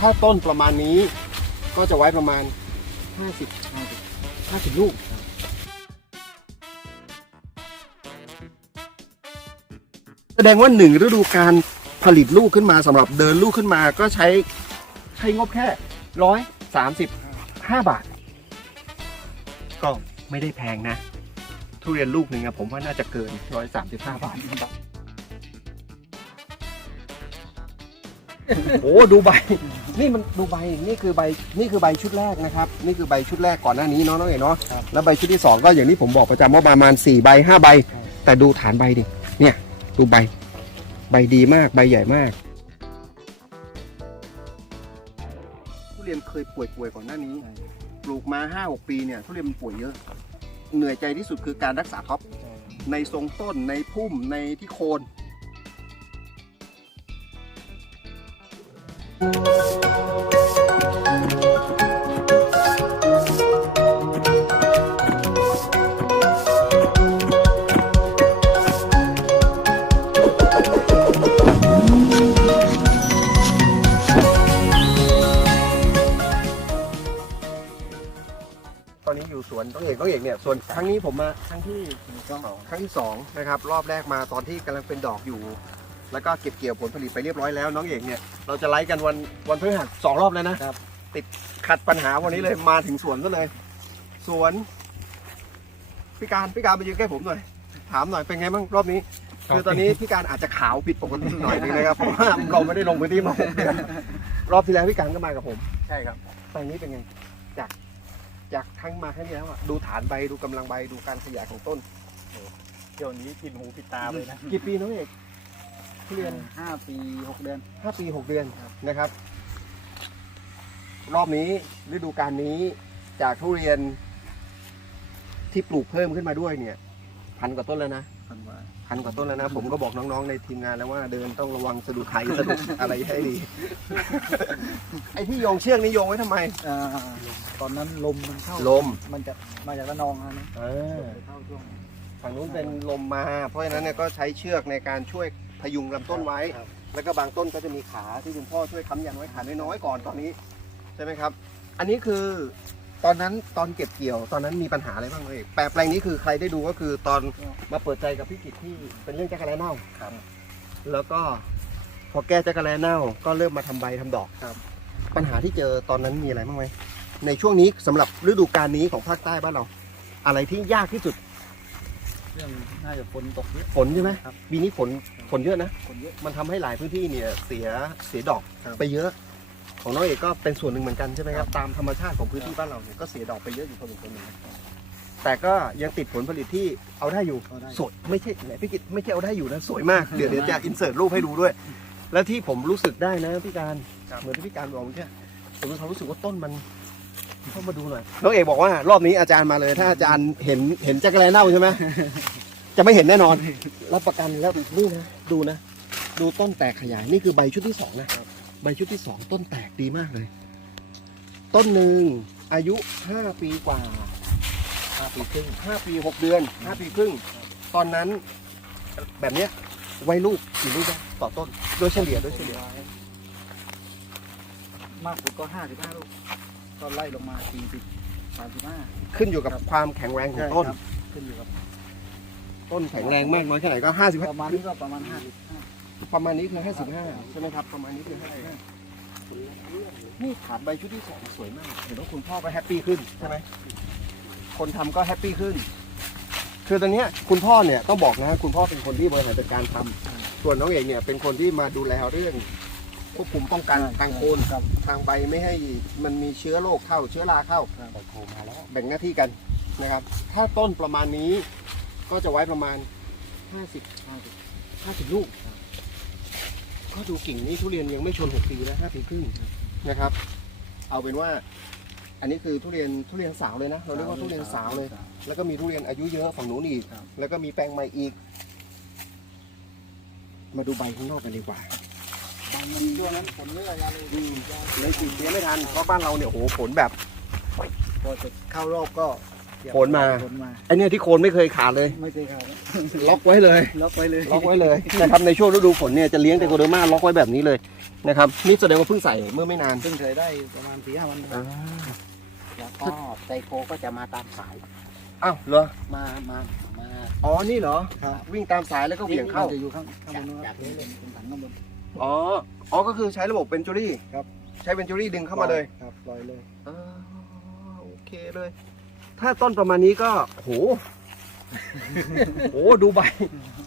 ถ้าต้นประมาณนี้ก็จะไว้ประมาณ 50 50ลูก แสดงว่าหนึ่งฤดูการผลิตลูกขึ้นมาสำหรับเดินลูกขึ้นมาก็ใช้ใช้งบแค่ร้อยสามสิบห้าบาท ก็ไม่ได้แพงนะ ทุเรียนลูกหนึ่งอะผมว่าน่าจะเกินร้อยสามสิบห้าบาท โอ้ดูใบ นี่มันดูใบนี่คือใบนี่คือใบชุดแรกนะครับ นี่คือใบชุดแรกก่อนหน้านี้เนาะน้องเอ๋เนาะครับแล้วใบชุดที่สองก็อย่างที่ผมบอกประจำว่าประมาณสี่ใบห้าใบ ครับ แต่ดูฐานใบดิเนี่ยดูใบ ใบดีมากใบใหญ่มากทุเรียนเคยป่วยๆก่อนหน้านี้ ปลูกมาห้าหกปีเนี่ยทุเรียนมันป่วยเยอะ เหนื่อยใจที่สุดคือการรักษาท็อป ในทรงต้นในพุ่มในที่โคน ตอนนี้อยู่สวนต้องเอกต้องเอกเนี่ยส่วนครั้งนี้ผมมาครั้งที่ก็ครั้งที่สองนะครับ รอบแรกมาตอนที่กำลังเป็นดอกอยู่ แล้วก็เก็บเกี่ยวผลผลิตไปเรียบร้อยแล้ว น้องเอกเนี่ยเราจะไลฟ์กันวันวันพฤหัสสองรอบเลยนะครับ ติดขัดปัญหาวันนี้เลยมาถึงสวนก็เลย สวนพี่การพี่การมายืนใกล้ผมหน่อย ถามหน่อยเป็นไงบ้างรอบนี้คือตอนนี้พี่การอาจจะขาวผิดปกติหน่อยนึงนะครับเพราะว่าเราไม่ได้ลงพื้นที่มาหกเดือนรอบที่แล้วพี่การก็มากับผม ใช่ครับ ตอนนี้เป็นไงจากจากครั้งมาครั้งที่แล้วอะดูฐานใบดูกำลังใบดูการขยายของต้น เดี๋ยวนี้ปิดหูปิดตาเลยนะ กี่ปีน้องเอก ทุเรียนห้าปีหกเดือน ห้าปีหกเดือนนะครับ รอบนี้ฤดูการนี้จากทุเรียนที่ปลูกเพิ่มขึ้นมาด้วยเนี่ย พันกว่าต้นแล้วนะพันกว่าพันกว่าต้นแล้วนะ ผมก็บอกน้องๆในทีมงานแล้วว่าเดินต้องระวังสะดุดไข่สะดุดอะไรให้ดี ไอ้ที่โยงเชือกนี่โยงไว้ทำไม อ่าตอนนั้นลมมันเข้าลม มันจะมาจากระนองนะนะเออเข้าช่วง ฝั่งนู้นเป็นลมมา เพราะฉะนั้นเนี่ยก็ใช้เชือกในการช่วย พยุงลำต้นไว้ ครับแล้วก็บางต้นก็จะมีขาที่คุณพ่อช่วยค้ำยันไว้ขาน้อยๆก่อนตอนนี้ใช่ไหมครับ อันนี้คือตอนนั้นตอนเก็บเกี่ยว ตอนนั้นมีปัญหาอะไรบ้างเลยแปลแปลงนี้คือใครได้ดูก็คือตอนมาเปิดใจกับพี่กิจที่เป็นเรื่องจักรแลเน่าครับ แล้วก็พอแก้จักรแลเน่าก็เริ่มมาทำใบทำดอกครับ ปัญหาที่เจอตอนนั้นมีอะไรบ้างไหมในช่วงนี้สำหรับฤดูกาลนี้ของภาคใต้บ้านเรา อะไรที่ยากที่สุด เรื่องน่าจะฝนตกเยอะ ฝนใช่ไหมครับปีนี้ฝนฝนเยอะนะ ฝนเยอะ มันทำให้หลายพื้นที่เนี่ยเสียเสียดอกครับไปเยอะ ของน้องเอกก็เป็นส่วนหนึ่งเหมือนกันใช่ไหมครับครับตามธรรมชาติของพื้นที่บ้านเราเนี่ยก็เสียดอกไปเยอะอยู่พอสมควรเหมือนกัน แต่ก็ยังติดผลผลิตที่เอาได้อยู่เอาได้สวยไม่ใช่ไหนพี่กิตไม่ใช่เอาได้อยู่นะสวยมากเดี๋ยวเดี๋ยวจะอินเสิร์ตรูปให้ดูด้วย แล้วที่ผมรู้สึกได้นะพี่การเหมือนที่พี่การบอกเมื่อกี้ผมมีความรู้สึกว่าต้นมัน เข้ามาดูหน่อยน้องเอกบอกว่ารอบนี้อาจารย์มาเลย ถ้าอาจารย์เห็นเห็นจักรแลเน่าใช่ไหมจะไม่เห็นแน่นอน รับประกันแล้วนี่นะดูนะ ดูต้นแตกขยายนี่คือใบชุดที่สองนะใบชุดที่สองต้นแตกดีมากเลย ต้นหนึ่งอายุห้าปีกว่าห้าปีครึ่งห้าปีหกเดือนห้าปีครึ่ง ตอนนั้นแบบเนี้ยไว้ลูกกี่ลูกได้ต่อต้น โดยเฉลี่ยโดยเฉลี่ยมากสุดก็ห้าสิบห้าลูก ก็ไล่ลงมาสี่สิบสามสิบห้า ขึ้นอยู่กับความแข็งแรงของต้นขึ้นอยู่กับต้นแข็งแรงมากน้อยแค่ไหนก็ห้าสิบประมาณนี้ก็ประมาณห้าสิบห้า ประมาณนี้คือห้าสิบห้าใช่ไหมครับ ประมาณนี้คือห้าสิบห้านี่ฐานใบชุดที่สองสวยมาก เห็นว่าคุณพ่อก็แฮปปี้ขึ้นใช่ไหม คนทำก็แฮปปี้ขึ้น คือตอนเนี้ยคุณพ่อเนี่ยต้องบอกนะคุณพ่อเป็นคนที่บริหารจัดการทำส่วนน้องเอกเนี่ยเป็นคนที่มาดูแลเรื่อง ควบคุมป้องกันทางโคนครับ ทางใบไม่ให้มันมีเชื้อโรคเข้าเชื้อราเข้าครับโทรมาแล้วแบ่งหน้าที่กันนะครับ ถ้าต้นประมาณนี้ก็จะไว้ประมาณ 50ห้าสิบ50ลูก ก็ดูกิ่งนี้ทุเรียนยังไม่ชน 6 ปีแล้ว5ปีครึ่งนะครับ เอาเป็นว่า อันนี้คือทุเรียนทุเรียนสาวเลยนะ เราเรียกว่าทุเรียนสาวเลย แล้วก็มีทุเรียนอายุเยอะฝั่งนู้นอีกครับแล้วก็มีแปลงใหม่อีก มาดูใบข้างนอกกันดีกว่าบางมัน ช่วงนั้นฝนเยอะยาเลยอืมเลยสีเสียไม่ทัน เพราะบ้านเราเนี่ยโหฝนแบบ พอจะเข้ารอบก็โขนมาขนมาไอเนี่ยที่โคนไม่เคยขาดเลย ไม่เคยขาดล็อกไว้เลย ล็อกไว้เลยล็อกไว้เลยนะครับในช่วงฤดูฝนเนี่ยจะเลี้ยงไตโคเดอร์มาล็อกไว้แบบนี้เลยนะครับนี่แสดงว่าเพิ่งใส่เมื่อไม่นานซึ่งเคยได้ประมาณสี่ห้าวันอ่าแล้วก็ไซโคก็จะมาตามสายอ้าวเหรอมามามาอ๋อนี่เหรอ ครับวิ่งตามสายแล้วก็เหวี่ยงเข้าจะอยู่ข้างข้างบนนู้นคจารักบนี้เลยเป็นถังข้างบน อ๋อ อ๋อ ก็คือใช้ระบบเบนจูรี่ครับ ใช้เบนจูรี่ดึงเข้ามาเลยครับปล่อยเลยอ๋อโอเคเลย ถ้าต้นประมาณนี้ก็ โห โห ดูใบ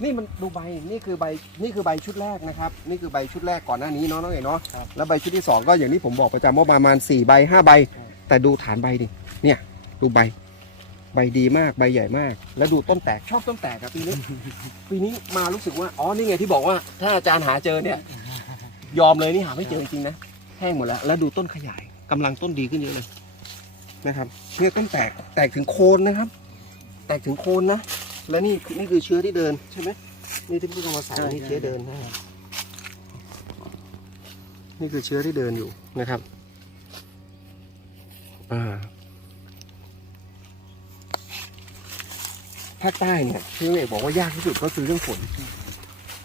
นี่มันดูใบ นี่คือใบ นี่คือใบชุดแรกนะครับ นี่คือใบชุดแรกก่อนหน้านี้เนาะน้องเอ๋เนาะแล้วใบชุดที่สองก็อย่างที่ผมบอกประจำว่าประมาณ4ใบ5ใบแต่ดูฐานใบดิ เนี่ย ดูใบ ใบดีมากใบใหญ่มาก แล้วดูต้นแตกชอบต้นแตกครับปีนี้ ปีนี้มารู้สึกว่าอ๋อนี่ไงที่บอกว่า ถ้าอาจารย์หาเจอเนี่ย ยอมเลยนี่หาไม่เจอจริงๆนะแห้งหมดแล้ว แล้วดูต้นขยายกำลังต้นดีขึ้นเยอะเลยนะครับเนี่ยต้นแตกแตกถึงโคนนะครับ แตกถึงโคนนะและนี่นี่คือเชื้อที่เดินใช่ไหมนี่ที่เพิ่งเอามาใส่นี่เชื้อเดินนะครับนี่คือเชื้อที่เดินอยู่นะครับ อ่า ภาคใต้เนี่ยที่น้องเอกบอกว่ายากที่สุดก็คือเรื่องฝน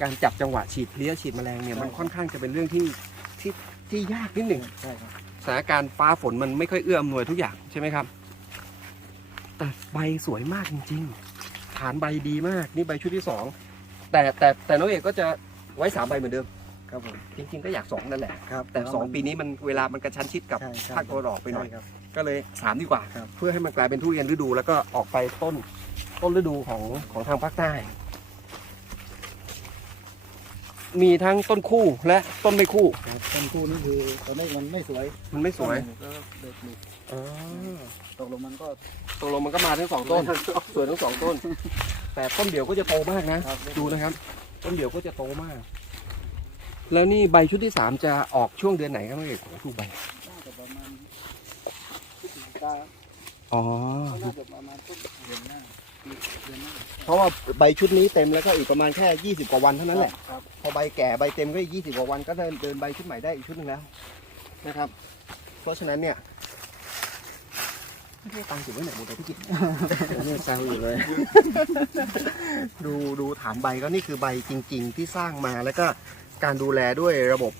การจับจังหวะฉีดเพลี้ยฉีดแมลงเนี่ยมันค่อนข้างจะเป็นเรื่องที่ที่ที่ยากนิดหนึ่งใช่ครับสถานการณ์ฟ้าฝนมันไม่ค่อยเอื้ออำนวยทุกอย่างใช่ไหมครับ แต่ใบสวยมากจริง ๆ ฐานใบดีมากนี่ใบชุดที่สองแต่แต่แต่น้องเอกก็จะไว้สามใบเหมือนเดิม ครับผมจริงๆก็อยากสองนั่นแหละ ครับแต่สองปีนี้มันเวลามันกระชั้นชิดกับใช่ใช่ภาคตะวันออกไปหน่อย ใช่ครับ ก็เลยสามดีกว่า ครับ เพื่อให้มันกลายเป็นทุเรียนฤดูแล้วก็ออกไปต้น ต้นฤดูของของทางภาคใต้ มีทั้งต้นคู่และต้นไม่คู่ ครับต้นคู่นี่คือตอนนี้มันไม่สวยมันไม่สวยก็เด็กหลุดอ๋อตกลงมันก็ตกลงมันก็มาทั้งสองต้นสวยทั้งสองต้น แต่ต้นเดียวก็จะโตมากนะ ครับดูนะครับ ต้นเดียวก็จะโตมาก แล้วนี่ใบชุดที่สามจะออกช่วงเดือนไหนครับน้องเอกโอ้โหดูใบ น่าจะประมาณพฤศจิกาอ๋อ น่าจะประมาณต้นเดือนหน้า เดือนหน้าเพราะว่าใบชุดนี้เต็มแล้วก็อีกประมาณแค่ 20 กว่าวันเท่านั้นแหละ ครับพอใบแก่ใบเต็มก็อีก20 กว่าวันก็เดินเดินใบชุดใหม่ได้อีกชุดหนึงแล้วนะครับ เพราะฉะนั้นเนี่ยไม่ได้ตังค์ถึงไว้ไหนหมดเลยพี่กิตเนี่ยแซวอยู่เลย ดูดูฐานใบก็นี่คือใบจริง ๆ ที่สร้างมาแล้วก็การดูแลด้วยระบบ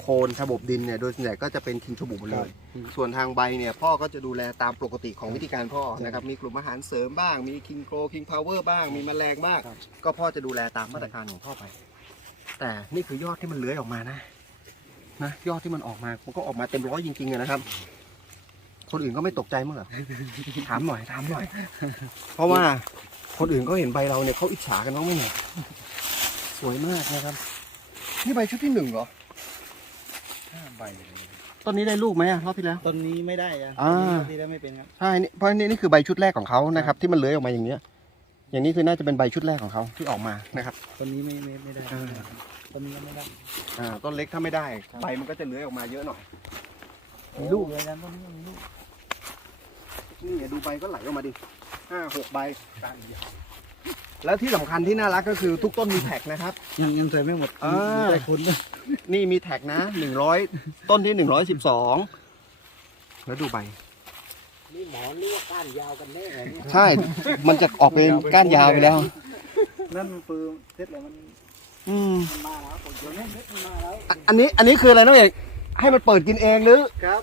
โคนระบบดินเนี่ยโดยส่วนใหญ่ก็จะเป็นคิงชบุหมดเลย ส่วนทางใบเนี่ยพ่อก็จะดูแลตามปกติของวิธีการพ่อนะครับมีกลุ่มอาหารเสริมบ้าง มีคิงโกคิงพาวเวอร์บ้างมีแมลงบ้างครับก็พ่อจะดูแลตามมาตรการของพ่อไป แต่นี่คือยอดที่มันเลื้อยออกมานะนะยอดที่มันออกมามันก็ออกมาเต็มร้อยจริงๆอะนะครับ คนอื่นก็ไม่ตกใจมั้งเหรอถามหน่อยถามหน่อย เพราะว่าคนอื่นเขาเห็นใบเราเนี่ยเขาอิจฉากันบ้างไหมเนี่ยสวยมากนะครับ นี่ใบชุดที่หนึ่งเหรอ ห้าใบเลยต้นนี้ได้ลูกไหมอะรอบที่แล้ว ต้นนี้ไม่ได้อะอ่าที่ได้ไม่เป็นครับ ใช่นี่เพราะนี่นี่คือใบชุดแรกของเขานะครับ ที่มันเลื้อยออกมาอย่างเนี้ย อย่างนี้คือน่าจะเป็นใบชุดแรกของเขาที่ออกมานะครับ ต้นนี้ไม่ไม่ไม่ได้อ่า ต้นนี้ยังไม่ได้อ่าต้นเล็กถ้าไม่ได้ครับใบมันก็จะเลื้อยออกมาเยอะหน่อยมีมีลูลูกกเลยนะต้นนี้มีลูกนี่ไงดูใบก็ไหลออกมาดิห้าหกใบ แล้วที่สำคัญที่น่ารักก็คือทุกต้นมีแท็กนะครับ ยังยังใส่ไม่หมดอ่ามีได้คุณด้วยนี่มีแท็กนะหนึ่งร้อยต้นที่หนึ่งร้อยสิบสองแล้วดูใบ นี่หมอเรียกก้านยาวกันแน่เหรอเนี่ยใช่ มันจะออกเป็นก้านยาวไปแล้ว นั่นมันปืนเสร็จแล้วมันอืม มันมาแล้วผมเดี๋ยวนี้เม็ดมันมาแล้วอะอันนี้อันนี้คืออะไรน้องเอก ให้มันเปิดกินเองหรือ ครับ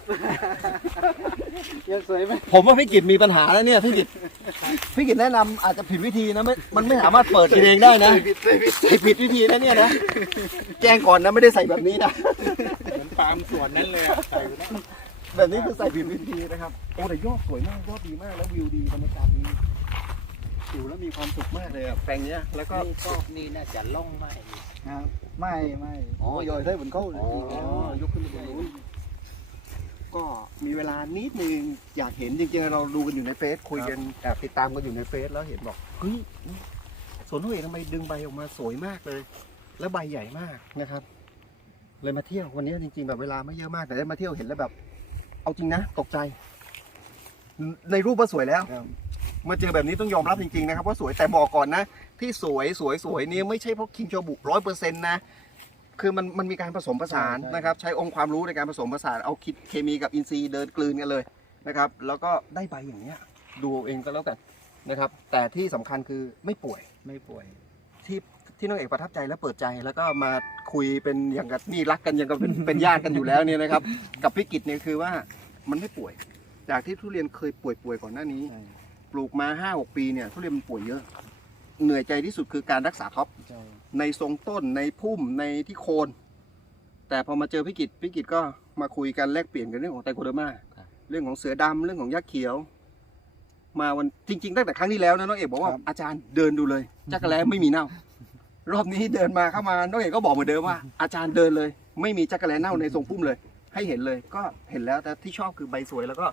ยังสวยไหมผมว่าพี่กิจมีปัญหาแล้วเนี่ยพี่กิจพี่กิจแนะนำอาจจะผิดวิธีนะไม่มันไม่สามารถเปิดกินเองได้นะใส่ผิดวิธีนะเนี่ยนะแจ้งก่อนนะไม่ได้ใส่แบบนี้นะเหมือนปาล์มสวนนั่นเลยอะใส่ไปนะแบบนี้คือใส่ผิดวิธีนะครับโอ้แต่ยอดสวยมากยอดดีมากแล้ววิวดีบรรยากาศดีอยู่แล้วมีความสุขมากเลยอะแปลงเนี้ยแล้วก็ นี่ก็นี่น่าจะล่องไม่ครับ ไม่ไม่อ๋อยอยได้เหมือนเขาอ๋อยกขึ้นไปบนนู้นก็มีเวลานิดนึงอยากเห็นจริงๆเราดูกันอยู่ในเฟซคุยกันแอบติดตามกันอยู่ในเฟซแล้วเห็นบอกเฮ้ยสวนทุเรียนทำไมดึงใบออกมาสวยมากเลย แล้วใบใหญ่มากนะครับ เลยมาเที่ยววันนี้จริงๆแบบเวลาไม่เยอะมากแต่ได้มาเที่ยวเห็นแล้วแบบ เอาจริงนะตกใจ ในรูปว่าสวยแล้วครับ มาเจอแบบนี้ต้องยอมรับจริงๆนะครับว่าสวยแต่บอกก่อนนะ ที่สวยสวยสวยนี่ไม่ใช่เพราะคิงโชบุร้อยเปอร์เซ็นต์นะคือมันมันมีการผสมผสานใช่ใช่นะครับ ใช้องค์ความรู้ในการผสมผสานเอาคิดเคมีกับอินทรีย์เดินกลืนกันเลยนะครับ แล้วก็ได้ใบอย่างเนี้ยดูเอาเองก็แล้วกันนะครับ แต่ที่สำคัญคือไม่ป่วยไม่ป่วยที่ที่น้องเอกประทับใจและเปิดใจแล้วก็มาคุยเป็นอย่างกับนี่รักกันอย่างกับเป็นเป็นญาติกันอยู่แล้วเนี่ยนะครับ กับพี่กิจเนี่ยคือว่ามันไม่ป่วย จากที่ทุเรียนเคยป่วยป่วยๆก่อนหน้านี้ใช่ ปลูกมาห้าหกปีเนี่ยทุเรียนมันป่วยเยอะ เหนื่อยใจที่สุดคือการรักษาท็อปใช่ในทรงต้นในพุ่มในที่โคน แต่พอมาเจอพี่กิจพี่กิจก็มาคุยกันแลกเปลี่ยนกันเรื่องของไตโคเดอร์มาครับเรื่องของเสือดำเรื่องของยักษ์เขียว มาวันจริง ๆ ตั้งแต่ครั้งที่แล้วนะน้องเอกบอกว่าอาจารย์เดินดูเลยจักรแล้ไม่มีเน่ารอบนี้เดินมาเข้ามาน้องเอกก็บอกเหมือนเดิมว่า อาจารย์เดินเลย ไม่มีจักรแล้เน่าในทรงพุ่มเลย ให้เห็นเลยก็เห็นแล้วแต่ที่ชอบคือใบสวยแล้วก็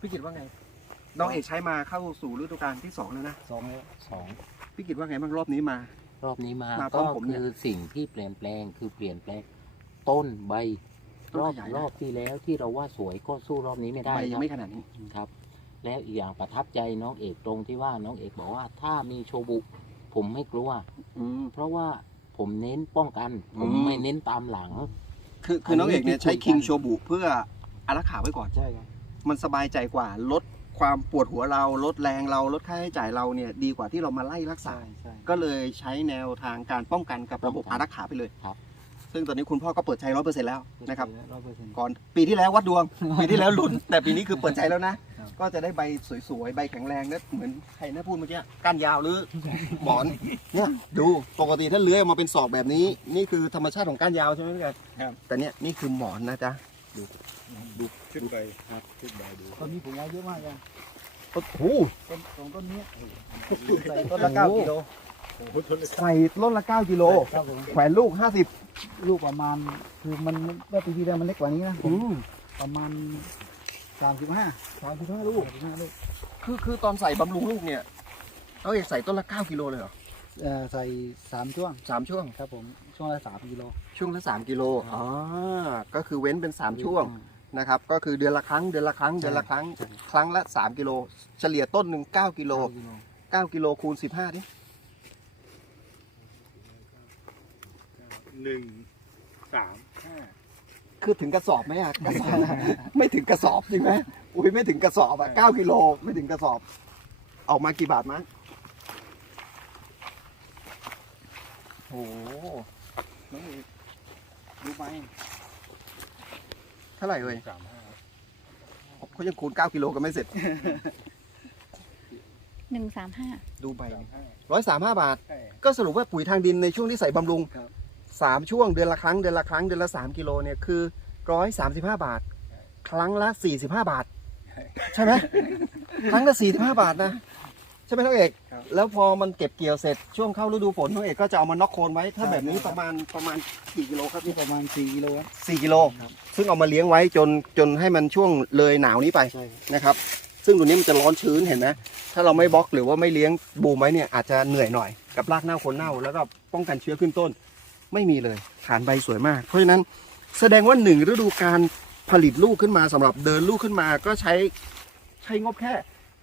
พี่กิจว่าไง น้องเอกใช้มาเข้าสู่ฤดูกาลที่สองแล้วนะสองแล้วสองพี่กิจว่าไงบ้างรอบนี้มา รอบนี้มามาพร้อก็มผมเนี่ย คือสิ่งที่เปลี่ยนแปลงคือเปลี่ยนแปลงต้นใบต้นรอบขยายนะ รอบที่แล้วที่เราว่าสวยก็สู้รอบนี้ไม่ได้ใบคยัรังบไม่ขนาดนี้ ครับ แล้วอีกอย่างประทับใจน้องเอกตรงที่ว่าน้องเอกบอกว่าถ้ามีโชบุ ผมไม่กลัว อืม เพราะว่าผมเน้นป้องกัน ผมอืม ไม่เน้นตามหลัง คือคือน้องเอกเนี่ยใช้อันนี้ที่คุยกันคิงโชบุเพื่ออารักขาไว้ก่อน ใช่ครับมันสบายใจกว่าลด ความปวดหัวเราลดแรงเราลดค่าใช้จ่ายเราเนี่ยดีกว่าที่เรามาไล่รักษา ใช่ใช่ ก็เลยใช้แนวทางการป้องกันกับระบบป้องกันอารักขาไปเลยครับ ซึ่งตอนนี้คุณพ่อก็เปิดใจร้อยเปอร์เซ็นต์แล้วนะครับ ร้อยเปอร์เซ็นต์ ก่อนปีที่แล้ววัดดวง ปีที่แล้วลุ้น แต่ปีนี้คือเปิดใจแล้วนะ ครับ ก็จะได้ใบสวยๆ ใบแข็งแรงนะเหมือนใครนะพูดเมื่อกี้ก้านยาวหรือ หมอนเนี่ยดูปกติถ้าเลื้อยออกมาเป็นศอกแบบนี้ นี่คือธรรมชาติของก้านยาวใช่ไหมพี่กันครับ แต่เนี่ยนี่คือหมอนนะจ๊ะ ชุดใบครับชุดใบดูต้นนี้ผมว่าเยอะมากยังโอ้โหต้นสองต้นนี้ใส่ต้นละเก้ากิโลใส่ต้นละ9กิโลครับผมแขวนลูก50ลูกประมาณคือมันเมื่อปีที่แล้วมันเล็กกว่านี้นะผมอืมประมาณสามสิบห้าสามสิบห้าลูกสามสิบห้าลูกคือคือตอนใส่บำรุงลูกเนี่ยเอาเอกใส่ต้นละ9กิโลเลยเหรอเอ่อใส่สามช่วงสามช่วงครับผมช่วงละสามกิโลช่วงละ3กิโลอ๋อก็คือเว้นเป็น3ช่วง นะครับ ก็คือเดือนละครั้งเดือนละครั้งเดือนละครั้งใช่ครั้งละ3กิโล เฉลี่ยต้นหนึ่ง9กิโลเก้ากิโล9กิโลคูณ15ดิหนึ่งสามห้าคือถึงกระสอบไหมอะกระสอบ ไม่ถึงกระสอบจริงไหมอุ้ยไม่ถึงกระสอบอะ9กิโลไม่ถึงกระสอบ ออกมากี่บาทมั้งโอ้โหน้องเอกรู้ไหมเท่าไหร่เอ่ยสามห้าเขายังคูณ 9กิโลกันไม่เสร็จ หนึ่งสามห้าดูใบสามห้าร้อยสามห้าบาท ใช่ ก็สรุปว่าปุ๋ยทางดินในช่วงที่ใส่บำรุงครับสามช่วงเดือนละครั้งเดือนละครั้งเดือนละสามกิโลเนี่ยคือร้อยสามสิบห้าบาท ครั้งละสี่สิบห้าบาท ใช่ไหม ครั้งละสี่สิบห้าบาทนะ ใช่ไหมน้องเอก ครับ แล้วพอมันเก็บเกี่ยวเสร็จช่วงเข้าฤดูฝนน้องเอกก็จะเอามาน็อกโคนไว้ ถ้าแบบนี้ประมาณประมาณกี่กิโลครับนี่ประมาณสี่กิโลครับ สี่กิโล ครับ ซึ่งเอามาเลี้ยงไว้จนจนให้มันช่วงเลยหนาวนี้ไปใช่นะครับ ซึ่งตัวนี้มันจะร้อนชื้นเห็นไหมถ้าเราไม่บล็อกหรือว่าไม่เลี้ยงบูมไว้เนี่ยอาจจะเหนื่อยหน่อยกับรากเน่าโคนเน่า แล้วก็ป้องกันเชื้อขึ้นต้น ไม่มีเลยฐานใบสวยมาก เพราะฉะนั้นแสดงว่าหนึ่งฤดูการผลิตลูกขึ้นมาสำหรับเดินลูกขึ้นมาก็ใช้ใช้งบแค่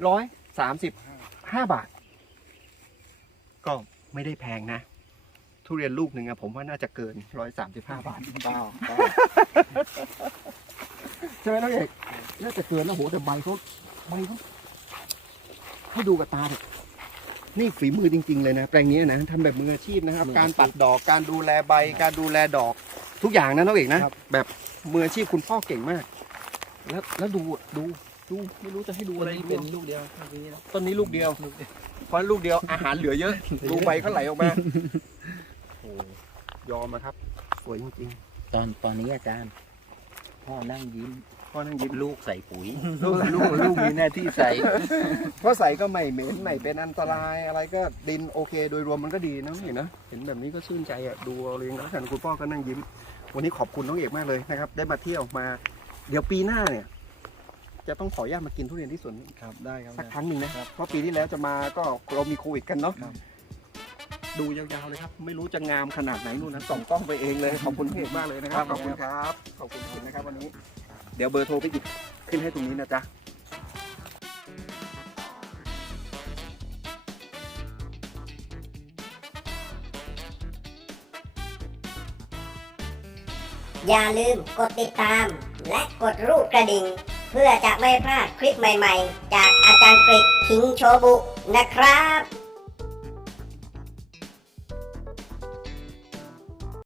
ร้อยสามสิบ ห้าบาท ก็ไม่ได้แพงนะ ทุเรียนลูกหนึ่งอะผมว่าน่าจะเกินร้อยสามสิบห้าบาทเก้าเก้าใช่ไหมน้องเอกน่าจะเกินนะโหแต่ใบเขาใบเขาให้ดูกับตาเถอะนี่ฝีมือจริง ๆ เลยนะ แปลงนี้นะทำแบบมืออาชีพนะครับ มืออาชีพการตัดดอกการดูแลใบ การดูแลดอกทุกอย่างนะน้องเอกนะแบบมืออาชีพคุณพ่อเก่งมาก แล้วแล้วดูดู ดูไม่รู้จะให้ดูตัอะวไรนี้เป็เป็นนลูกเดียวลูกนี้นะต้นนี้ลูกเดียว เพราะลูกเดียวอาหารเหลือเยอะ ดูใบก็ไหลออกมาโอ้ยอมนะครับ สวยจริงตอนตอนนี้อาจารย์ พ่อนั่งยิ้มๆพ่อนั่งยิ้มลูกใส่ปุ๋ย ลูกลูกลูกมีหน้าที่ใส่เพราะใส่ก็ไม่เหม็นไม่เป็นอันตรายอะไรก็ดินโอเค โดยรวมมันก็ดีนะเห็นนะเห็นแบบนี้ก็ชื่นใจอะดูเอาเองแล้วกันคุณพ่อก็นั่งยิ้ม วันนี้ขอบคุณน้องเอกมากเลยนะครับ ได้มาเที่ยวมา เดี๋ยวปีหน้าเนี่ย จะต้องขออนุญาตมากินทุเรียนที่สวนนี้ครับได้ครับ สักได้ครั้งหนึ่งนะเพราะปีที่แล้วจะมาก็เรามีโควิดกันเนาะครับ ดูยาวๆเลยครับ ไม่รู้จะงามขนาดไหนนู่นนะส่องกล้องไปเองเลยขอบคุณพี่เอกมากเลยนะครับขอบคุณครับขอบคุณพี่นะครับวันนี้ เดี๋ยวเบอร์โทรพี่หยิบขึ้นให้ตรงนี้นะจ๊ะอย่าลืมกดติดตาม และกดรูปกระดิ่ง เพื่อจะไม่พลาดคลิปใหม่ๆ จากอาจารย์กริกคิงโชบุนะครับ